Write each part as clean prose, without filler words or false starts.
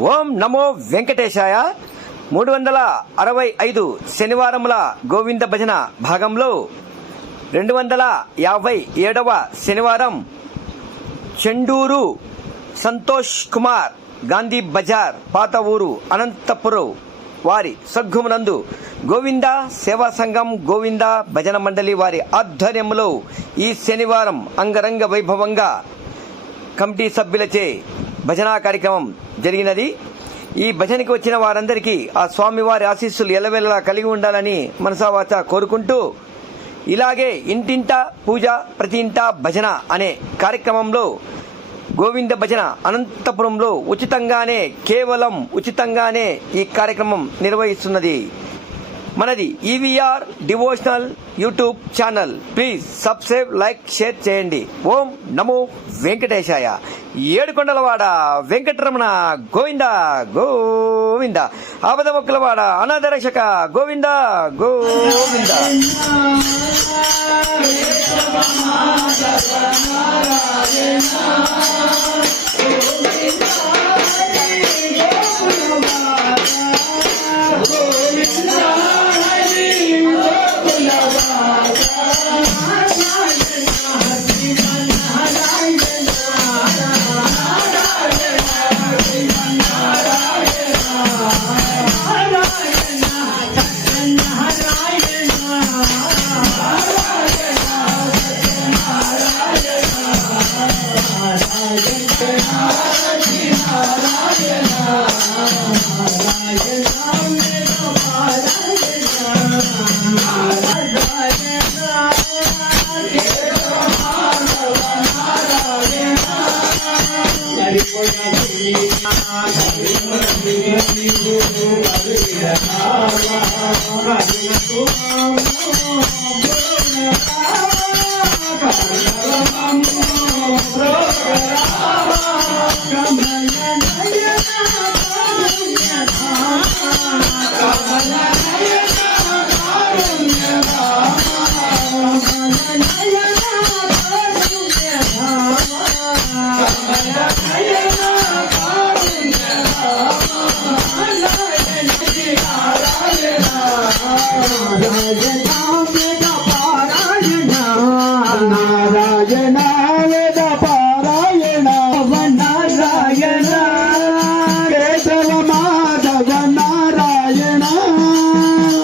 ఓం నమో వెంకటేశాయ. 365 శనివారముల గోవింద భజన భాగంలో 257వ శనివారం చెండూరు సంతోష్ కుమార్ గాంధీ బజార్ పాత ఊరు అనంతపురం వారి సద్గుమునందు గోవింద సేవా సంఘం గోవింద భజన మండలి వారి ఆధ్వర్యంలో ఈ శనివారం అంగరంగ వైభవంగా కమిటీ సభ్యులచే భజనా కార్యక్రమం జరిగినది. ఈ భజనకి వచ్చిన వారందరికీ ఆ స్వామివారి ఆశీస్సులు ఎల్లవెల్లలా కలిగి ఉండాలని మనసావాచ కోరుకుంటూ, ఇలాగే ఇంటింటా పూజ ప్రతి ఇంటా భజన అనే కార్యక్రమంలో గోవింద భజన అనంతపురంలో కేవలం ఉచితంగానే ఈ కార్యక్రమం నిర్వహిస్తున్నది. మనది EVR devotional YouTube channel. Please subscribe, like, share చేయండి. ఓం నమో వెంకటేశాయ. ఏడుకొండలవాడ వెంకటరమణ గోవింద గోవింద. ఆపద మొక్కలవాడ అనాథ రక్షక గోవింద గోవింద.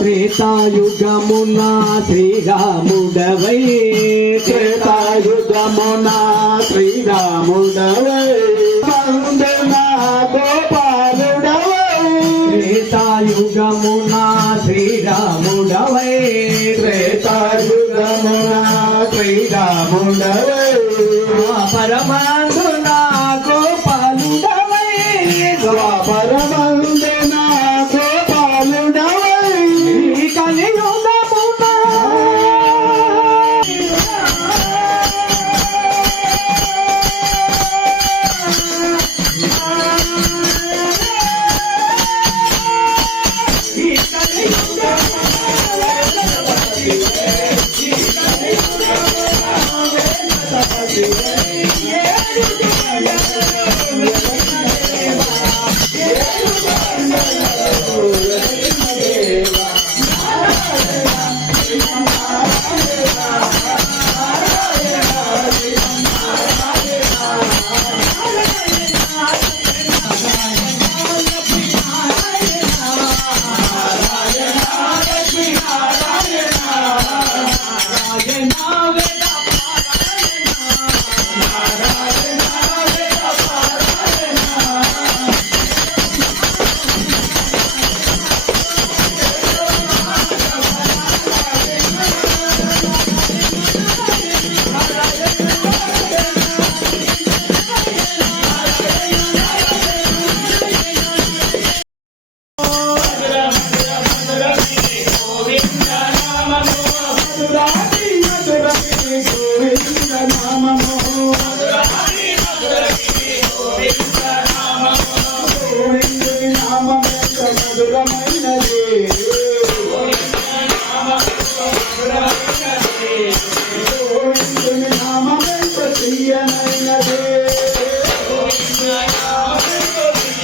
త్రేతాయుగమునా శ్రీరాముడవై, త్రేతాయుగమునా శ్రీరాముడవై, వందనా గోపాలుడవై. త్రేతాయుగమునా శ్రీరాముడవై, త్రేతాయుగమునా శ్రీరాముడవై, పరమాందునా గోపాలుడవై, పరమాందునా గోపాలుడవై. కలియుగమునా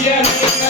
Yeah.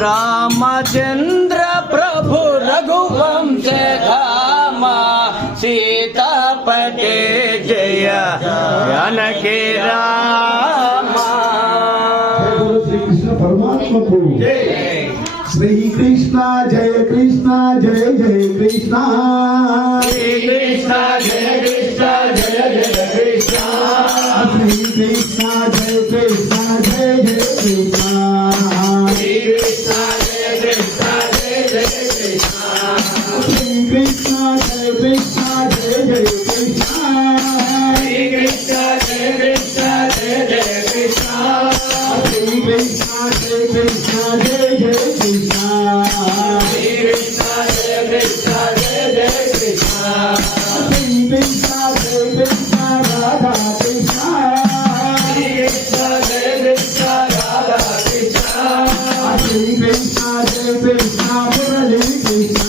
रामचंद्र प्रभु रघुवंश धामा सीतापते जय जानकी रामा। श्री कृष्ण परमात्मा को श्री कृष्ण जय जय कृष्ण श्री कृष्ण जय कृष्ण जय जय कृष्ण श्री कृष्ण जय कृष्ण जय जय कृष्ण श्री कृष्ण जय कृष्ण जय जय कृष्ण श्री कृष्ण जय कृष्ण जय जय कृष्ण श्री कृष्ण जय कृष्ण जय जय कृष्ण श्री कृष्ण जय कृष्ण जय जय कृष्ण श्री कृष्ण जय कृष्ण जय जय कृष्ण श्री कृष्ण जय कृष्ण राधा कृष्ण श्री कृष्ण जय कृष्ण राधा कृष्ण श्री कृष्ण जय कृष्ण मुरली कृष्ण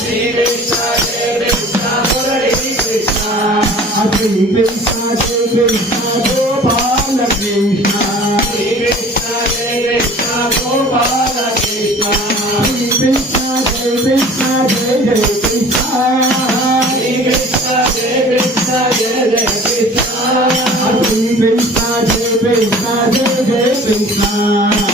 श्री कृष्ण जय कृष्ण मुरली कृष्ण श्री कृष्ण जय कृष्ण गोपाल कृष्ण श्री कृष्ण जय कृष्ण गोपाल कृष्ण श्री कृष्ण जय कृष्ण जय जय कृष्ण श्री कृष्ण जय कृष्ण जय जय कृष्ण श्री कृष्ण जय कृष्ण जय जय कृष्ण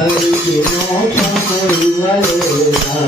ఎవరికి మోక్షము ఇవ్వలేదా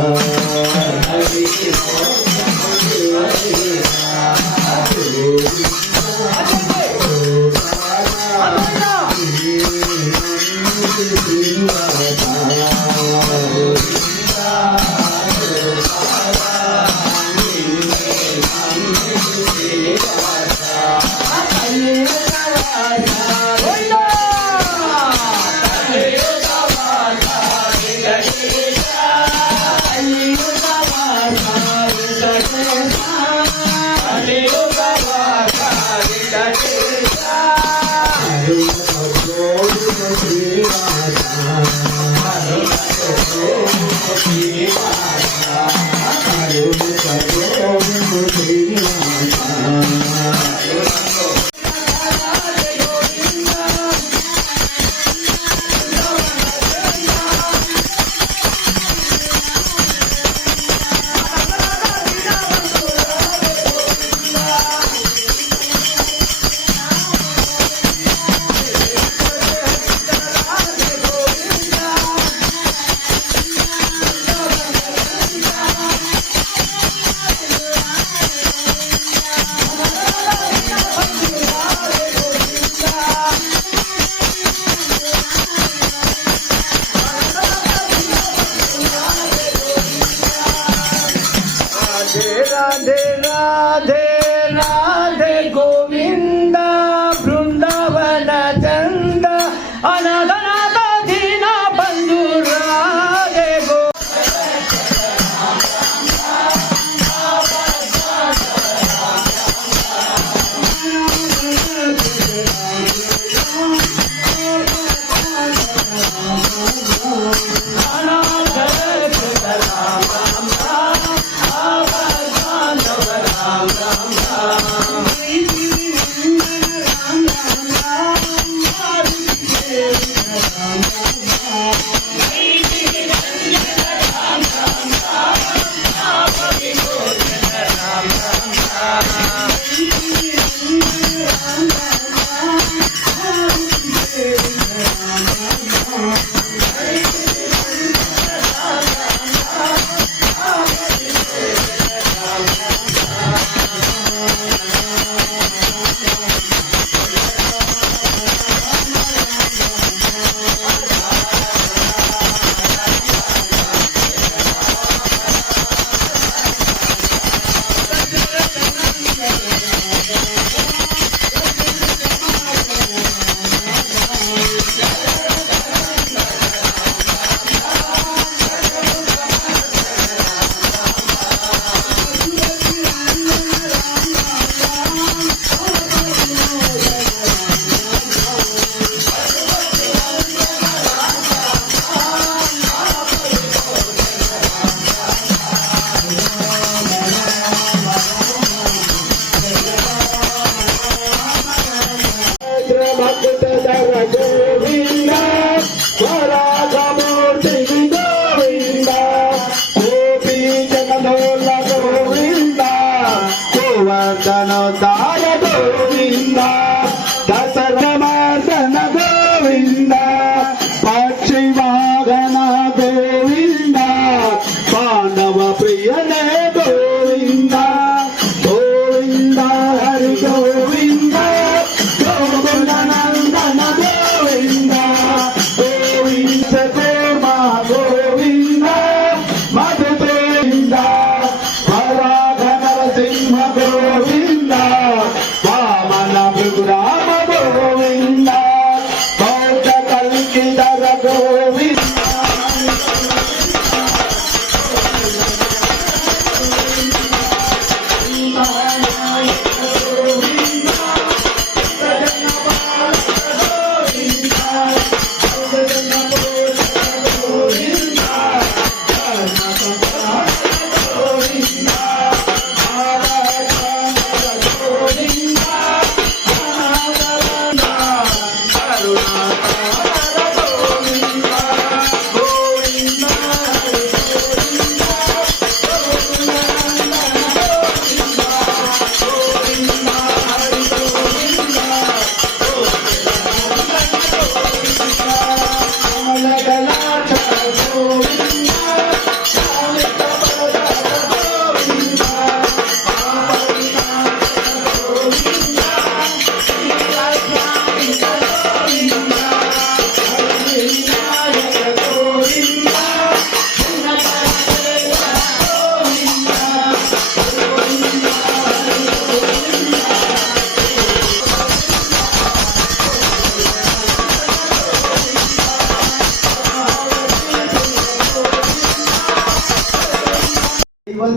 राधे राधे राधे गोविंद बृंदावन चंद अनाथ दीन बंधु राधे गो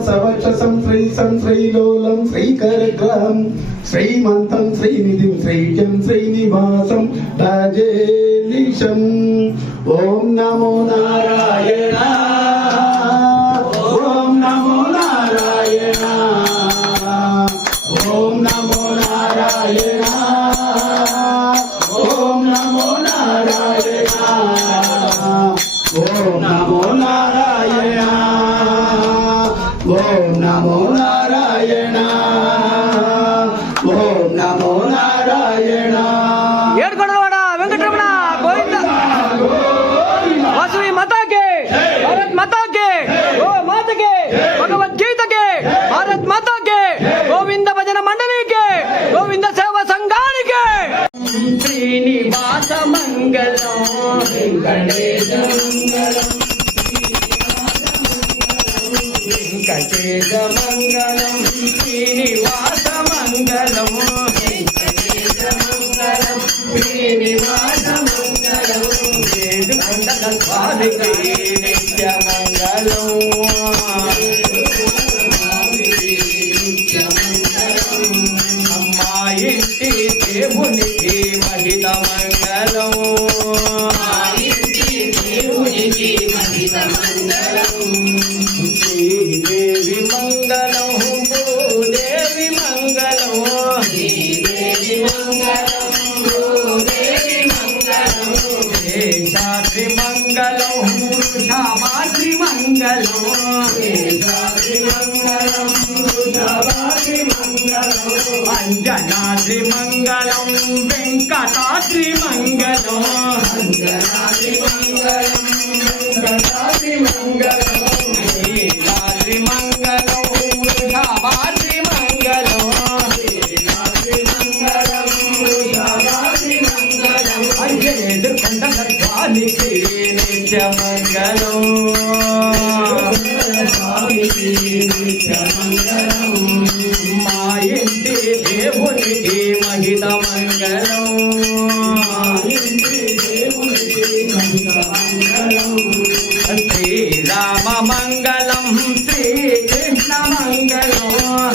సవక్షసం శ్రీలోలం శ్రీకరగ్రహం శ్రీమంతం శ్రీనిధిం శ్రీజం శ్రీనివాసం భజేలిశం. ఓం నమో నారాయణ, ఓం నమో నారాయణ, ఓం నమో నారాయణ, ఓం నమో నారాయణ, ఓం నమో నారాయణ, ఓం నమో నారాయణ, ఓం నమో నారాయణ. ఏడుకొండలవాడ వెంకటరమణ గోవింద. వాసవి మాతాకి, భారత్ మాతాకి, ఓ మాతకి, భగవద్గీతకి, భారత్ మాతాకి, గోవింద భజన మండలికి, గోవింద సేవ సంఘానికి. శ్రీనివాస మంగళం వెంకటేశ మంగళం, వెంకటేశ మంగళం, శ్రీనివాస మంగళం, వెంకటేశ మంగళం, శ్రీనివాస మంగళం, ఏడుకొండల స్వామికి నిత్య మంగళం, నిత్య మంగళం, అమ్మా ఇంటి దేవునికి మహిత మంగళం, దేవునికి మహిత మంగళం, శ్రీదేవి మంగళం, భూదేవి మంగళం, శ్రీదేవి మంగళం, భూదేవి మంగళం, శేషాద్రి మంగళం, వృషభాద్రి మంగళం, శేషాద్రి మంగళం, వృషభాద్రి మంగళం, అంజనాద్రి మంగళం, వెంకటాద్రి మంగళం, అంజనాద్రి మంగళం, వెంకటాద్రి మంగళం, శ్రీలాద్రి మంగళం, వృషభాద్రి మంగళం, శ్రీలాద్రి మంగళం, వృషభాద్రి మంగళం, ఏడుకొండల స్వామికి నిత్య మంగళం, స్వామికి నిత్య మంగళం, మా ఇంటి దేవునికి మహిత మంగళం, మా ఇంటి దేవునికి మహిత మంగళం, శ్రీరామ మంగళం, శ్రీకృష్ణ మంగళం,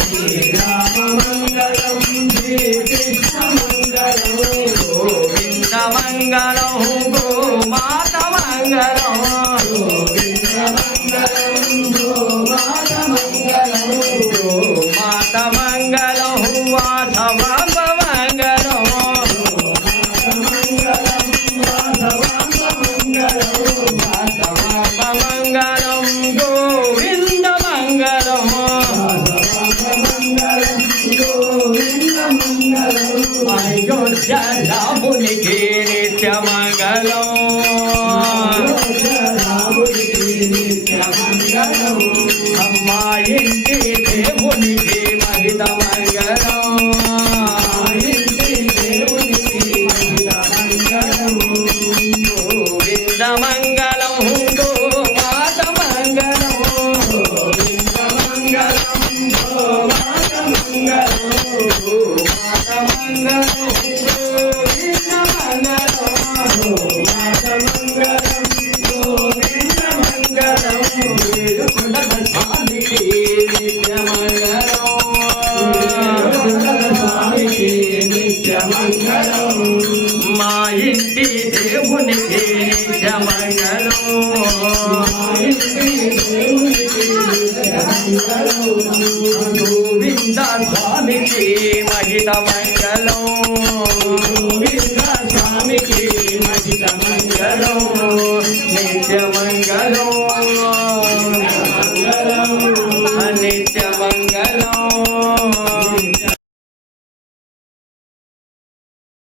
శ్రీరామ మంగళం, శ్రీకృష్ణ మంగళం, గోవింద మంగళం, గోమాత మంగళం, గోవింద మంగళం, గోమాత మంగళం, గోమాత మంగళం, వాసవాంబ మంగళం, వాసవాంబ మంగళం, వాసవాంబ మంగళం, గోవింద మంగళం, మంగళం, గోవింద మంగళం, అయోధ్య రామునికి నిత్య మంగళం, రామునికి నిత్య మంగళం, అమ్మా ఇంటి దేవునికి మహిత మంగళం, ఇంటి దేవునికి మహిత మంగళం, గోవింద మంగళం, గోమాత మంగళం, గోవింద మంగళం, గోమాత మంగళం, గోమాత మంగళం, గోవింద మంగళం, గోమాత మంగళం, గోవింద మంగళం, ఏడుకొండల స్వామికి నిత్య మంగళం, ఏడుకొండల స్వామికి నిత్య మంగళం, మా ఇంటి దేవునికి నిత్య మంగళం, మా ఇంటి దేవునికి నిత్య మంగళం, గోవింద స్వామికి మహిత